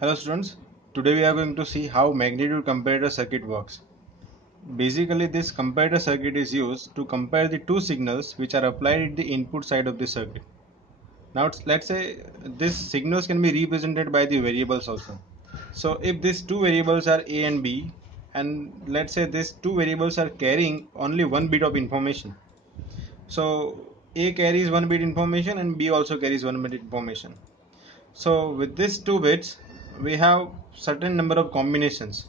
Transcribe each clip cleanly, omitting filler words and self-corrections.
Hello students, today we are going to see how magnitude comparator circuit works. Basically this comparator circuit is used to compare the two signals which are applied at the input side of the circuit. Now let's say these signals can be represented by the variables also. So if these two variables are A and B, and let's say these two variables are carrying only one bit of information. So A carries one bit information and B also carries one bit information. So with these two bits we have certain number of combinations.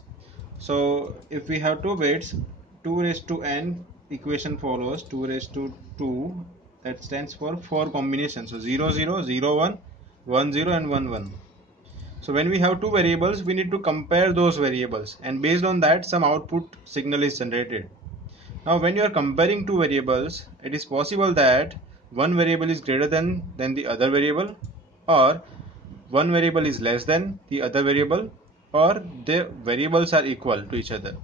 So if we have two bits, 2 raised to n equation follows 2 raised to 2, that stands for 4 combinations. So 0 0 0 1 1 0 and 1 1. So when we have two variables, we need to compare those variables, and based on that some output signal is generated. Now when you are comparing two variables, it is possible that one variable is greater than the other variable, or one variable is less than the other variable, or the variables are equal to each other.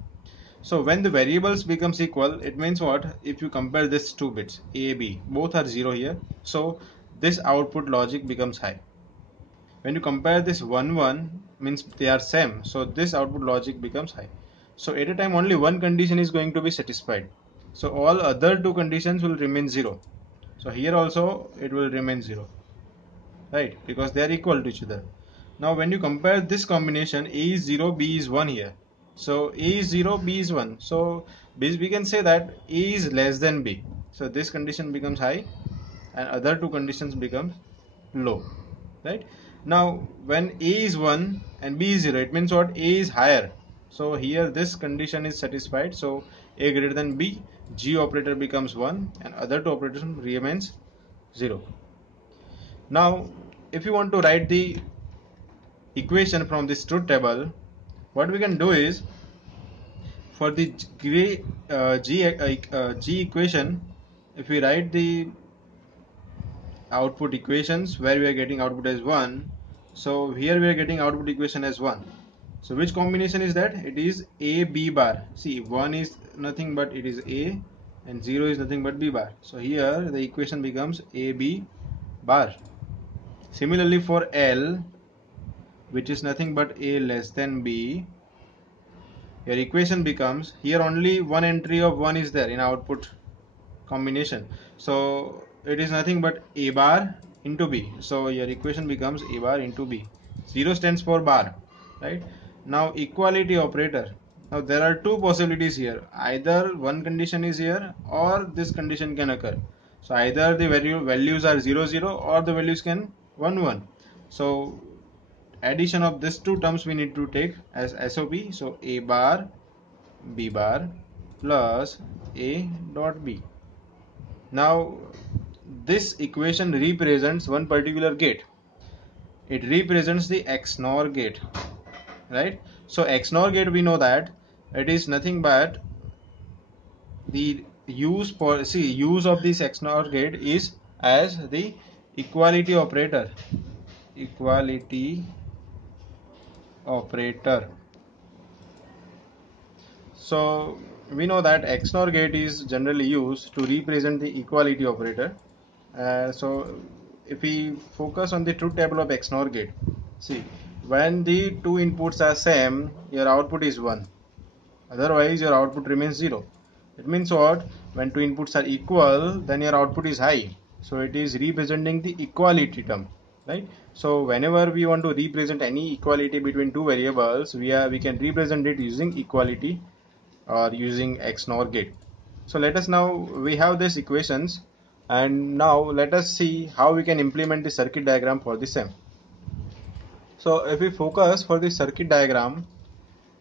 So when the variables becomes equal, it means what? If you compare these two bits A, B, both are 0 here, so this output logic becomes high. When you compare this 1 1, means they are same, so this output logic becomes high. So at a time only one condition is going to be satisfied, so all other two conditions will remain 0. So here also it will remain 0, right, because they are equal to each other. Now when you compare this combination, A is 0, B is 1 here, so A is 0, B is 1, so we can say that A is less than B, so this condition becomes high and other two conditions becomes low, right? Now when A is 1 and B is 0, it means what? A is higher, so here this condition is satisfied, so A greater than B, G operator becomes 1 and other two operators remains 0. Now if you want to write the equation from this truth table, what we can do is, for the G equation, if we write the output equations where we are getting output as 1, so here we are getting output equation as 1. So which combination is that? It is A B bar. See, 1 is nothing but it is A, and 0 is nothing but B bar. So here the equation becomes A B bar. Similarly for L, which is nothing but A less than B, your equation becomes, here only one entry of 1 is there in output combination, so it is nothing but A bar into B, so your equation becomes A bar into B. 0 stands for bar, right? Now equality operator, now there are two possibilities here, either one condition is here or this condition can occur. So either the values are 0 0 or the values can 1 1. So addition of these two terms we need to take as SOP. So A bar B bar plus A dot B. Now this equation represents one particular gate. It represents the XNOR gate, right? So XNOR gate, we know that it is nothing but the use of this XNOR gate is as the equality operator. Equality operator. So we know that XNOR gate is generally used to represent the equality operator. So if we focus on the truth table of XNOR gate, see, when the two inputs are same, your output is 1. Otherwise, your output remains 0. It means what? When two inputs are equal, then your output is high. So it is representing the equality term, right? So whenever we want to represent any equality between two variables, we can represent it using equality or using XNOR gate. So let us now, we have these equations, and now let us see how we can implement the circuit diagram for the same. So if we focus for the circuit diagram,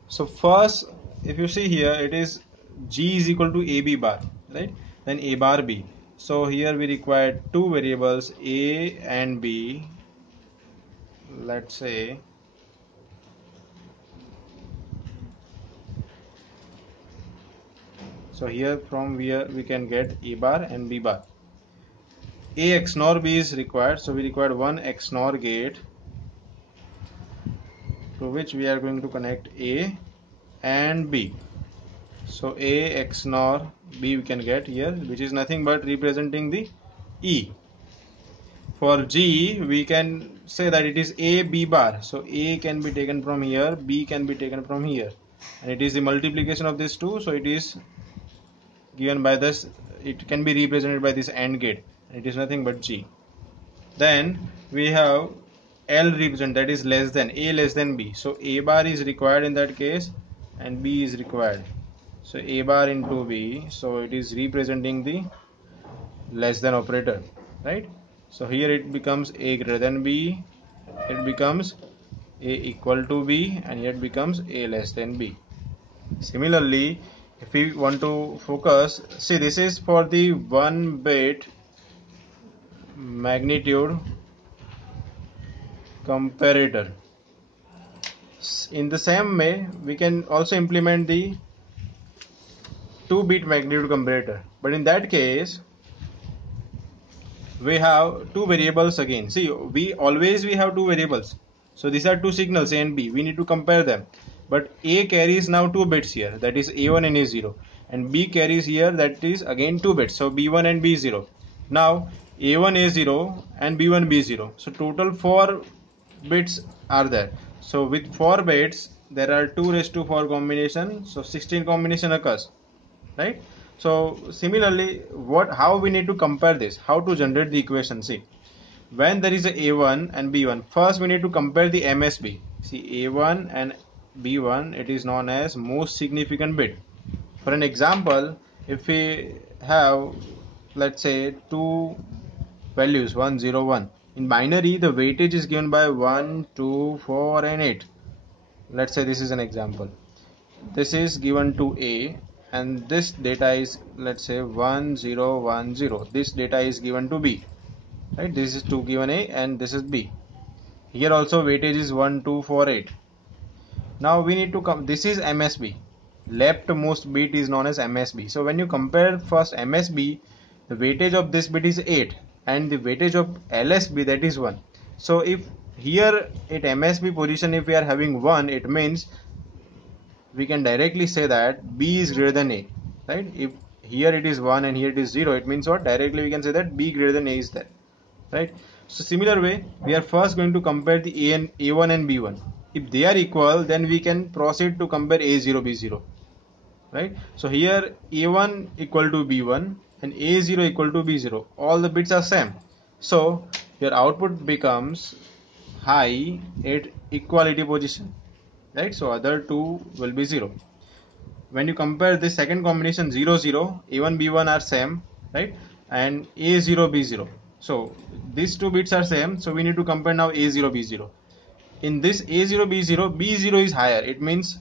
so first if you see here, it is G is equal to AB bar, right? Then A bar B. So here we require two variables A and B. Let's say so here from where we can get A bar and B bar. A XNOR B is required, so we require one XNOR gate to which we are going to connect A and B. So A XNOR B we can get here, which is nothing but representing the E. for G, we can say that it is A B bar. So A can be taken from here, B can be taken from here, and it is the multiplication of these two. So it is given by this. It can be represented by this AND gate. It is nothing but G. Then we have L represent, that is less than A less than B. So A bar is required in that case, and B is required. So A bar into B. So it is representing the less than operator, right? So here it becomes A greater than B, it becomes A equal to B, and here it becomes A less than B. Similarly, if we want to focus, see, this is for the 1 bit magnitude comparator. In the same way, we can also implement the 2-bit magnitude comparator, but in that case we have two variables again. See, we have two variables. So these are two signals, A and B. We need to compare them. But A carries now 2 bits here, that is A1 and A0. And B carries here, that is again 2 bits, so B1 and B0. Now A1 A0 and B1 B0. So total 4 bits are there. So with 4 bits, there are 2 raised to 4 combination. So 16 combination occurs, right? So similarly, how we need to compare this, how to generate the equation. See, when there is a A1 and B1, first we need to compare the MSB. See, A1 and B1, it is known as most significant bit. For an example, if we have, let's say, two values 1 0 1, in binary the weightage is given by 1 2 4 and 8. Let's say this is an example. This is given to A, and this data is, let's say, 1 0 1 0. This data is given to B, right? This is to given A and this is B. Here also weightage is 1 2 4 8. Now we need to come, this is MSB, leftmost bit is known as MSB. So when you compare first MSB, the weightage of this bit is 8 and the weightage of LSB, that is 1. So if here at MSB position, if we are having 1, it means we can directly say that B is greater than A, right? If here it is 1 and here it is 0, it means what? Directly we can say that B greater than A is there, right? So similar way, we are first going to compare the A1 and B1. If they are equal, then we can proceed to compare A0 B0, right? So here A1 equal to B1 and A0 equal to B0, all the bits are same, so your output becomes high at equality position, right? So other two will be 0. When you compare this second combination 0 0, A1 B1 are same, right? And A0 B0, so these two bits are same, so we need to compare now A0 B0. In this A0 B0, B0 is higher, it means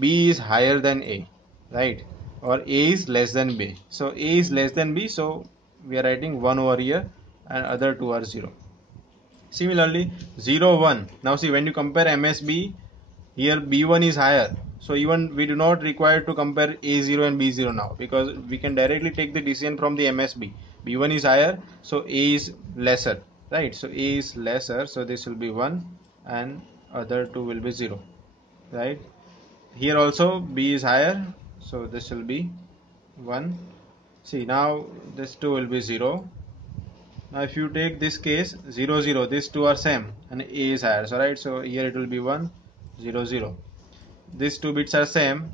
B is higher than A, right? Or A is less than B. So A is less than B, so we are writing 1 over here and other two are 0. Similarly 0 1, now see, when you compare MSB, here B1 is higher, so even we do not require to compare A0 and B0 now, because we can directly take the decision from the MSB. B1 is higher, so A is lesser, right? So A is lesser, so this will be 1 and other two will be 0, right? Here also B is higher, so this will be 1. See, now this 2 will be 0. Now if you take this case 0 0, these two are same and A is higher, so right, so here it will be 1 0 0. These two bits are same,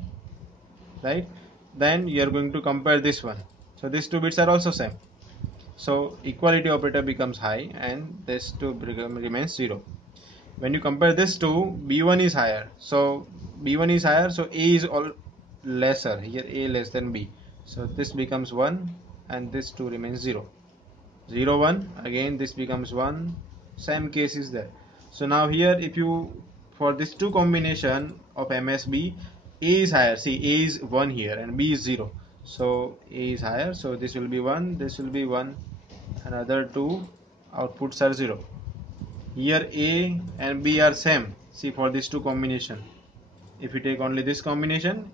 right? Then you are going to compare this one, so these two bits are also same, so equality operator becomes high and this two remains 0. When you compare this two, B1 is higher, so B1 is higher, so A is all lesser, here A less than B, so this becomes 1 and this 2 remains 0 0 1, again this becomes 1, same case is there. So now here, if you, for this two combination of MSB, A is higher, see, A is 1 here and B is 0, so A is higher, so this will be 1, this will be 1, and other two outputs are 0. Here A and B are same, see, for these two combination. If you take only this combination,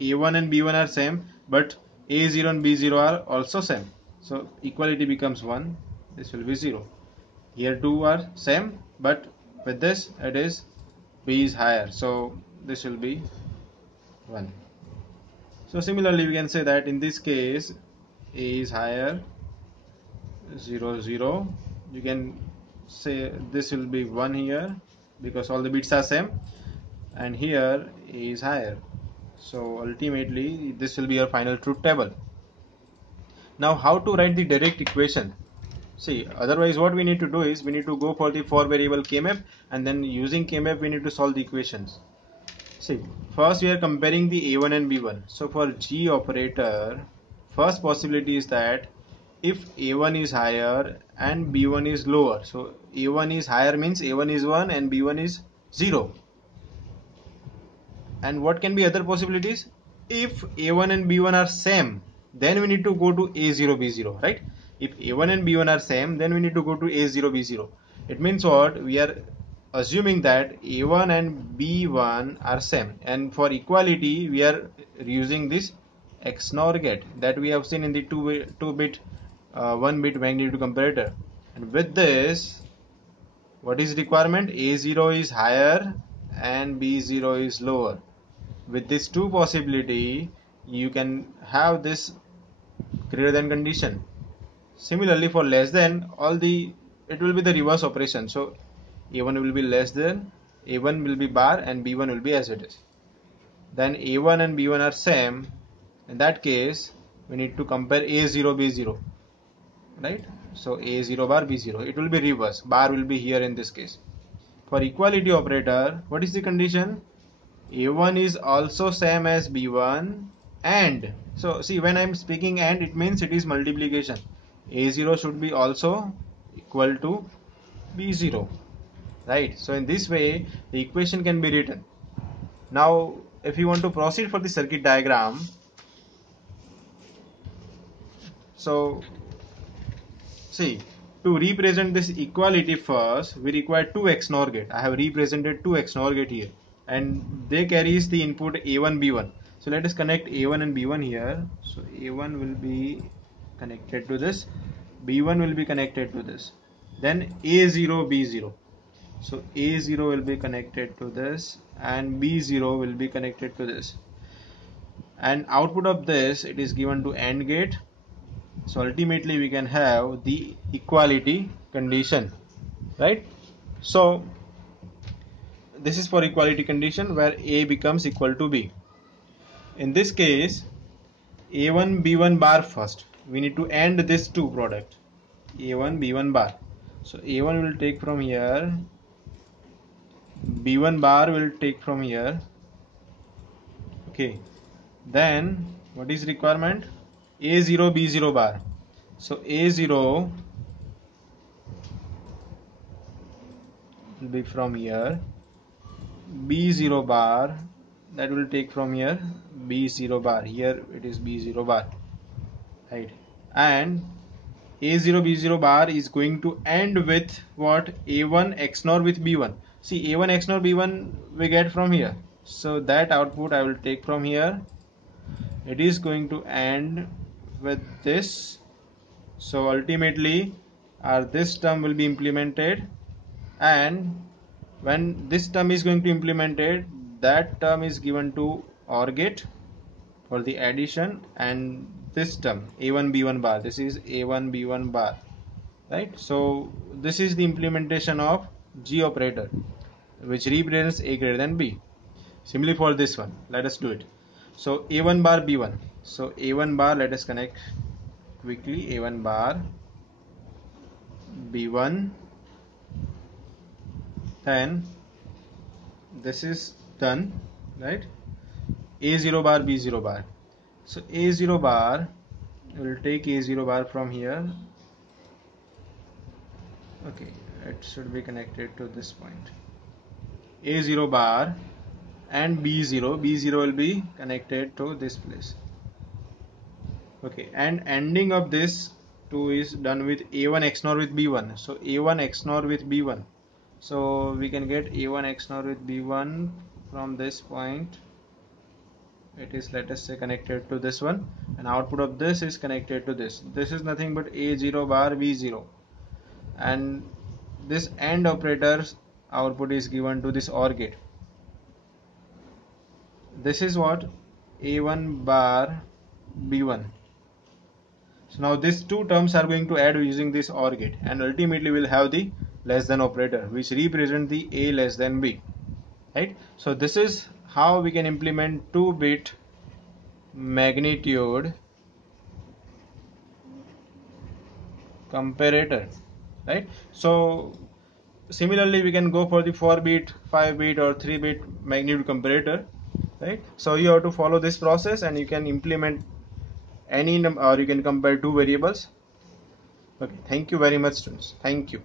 A1 and B1 are same, but A0 and B0 are also same, so equality becomes 1, this will be 0. Here two are same, but with this it is B is higher, so this will be 1. So similarly we can say that in this case A is higher 0 0, you can say this will be 1 here because all the bits are same, and here A is higher. So ultimately this will be your final truth table. Now how to write the direct equation? See, otherwise what we need to do is we need to go for the 4 variable K-map, and then using K-map we need to solve the equations. See, first we are comparing the A1 and B1. So for G operator, first possibility is that if A1 is higher and B1 is lower. So A1 is higher means A1 is 1 and B1 is 0. And what can be other possibilities? If A1 and B1 are same, then we need to go to A0, B0, right? If A1 and B1 are same, then we need to go to A0, B0. It means what? We are assuming that A1 and B1 are same, and for equality we are using this XNOR gate that we have seen in the 2-bit 1-bit magnitude comparator. And with this, what is requirement? A0 is higher and B0 is lower. With this two possibility, you can have this greater than condition. Similarly, for less than, it will be the reverse operation. So A1 will be less than, A1 will be bar, and B1 will be as it is. Then A1 and B1 are same. In that case, we need to compare A0, B0, right? So A0 bar, B0. It will be reverse. Bar will be here in this case. For equality operator, what is the condition? A1 is also same as B1, and so see, when I am speaking and, it means it is multiplication. A0 should be also equal to B0, right? So in this way the equation can be written. Now if you want to proceed for the circuit diagram, so see, to represent this equality, first we require two XNOR gate. I have represented two XNOR gate here, and they carries the input A1, B1. So let us connect A1 and B1 here. So A1 will be connected to this, B1 will be connected to this, then A0, B0. So A0 will be connected to this and B0 will be connected to this, and output of this, it is given to AND gate. So ultimately we can have the equality condition, right? So this is for equality condition where A becomes equal to B. In this case, A1 B1 bar first. We need to AND this two product, A1 B1 bar. So A1 will take from here, B1 bar will take from here. Okay. Then what is requirement? A0 B0 bar. So A0 will be from here, B0 bar, that will take from here, B0 bar. Here it is B0 bar, right? And A0 B0 bar is going to end with what? A1 XNOR with B1. See, A1 XNOR B1 we get from here, so that output I will take from here. It is going to end with this. So ultimately this term will be implemented, and when this term is going to implemented, that term is given to OR gate for the addition, and this term A1 B1 bar, this is A1 B1 bar, right? So this is the implementation of G operator, which represents A greater than B. Similarly for this one, let us do it. So A1 bar B1. So A1 bar, let us connect quickly. A1 bar B1, then this is done, right? A0 bar B0 bar. So A0 bar, will take A0 bar from here. Okay, it should be connected to this point, A0 bar, and B0 will be connected to this place. Okay, and ending of this two is done with A1 XNOR with B1. So A1 XNOR with B1. So we can get A1 XNOR with B1 from this point. It is, let us say, connected to this one, and output of this is connected to this. This is nothing but A0 bar B0, and this AND operator's output is given to this OR gate. This is what? A1 bar B1. So now these two terms are going to add using this OR gate, and ultimately we'll have the less than operator which represent the A less than B, right? So this is how we can implement 2-bit magnitude comparator, right? So similarly we can go for the 4-bit, 5-bit or 3-bit magnitude comparator, right? So you have to follow this process and you can implement any or you can compare two variables. Okay, thank you very much, students. Thank you.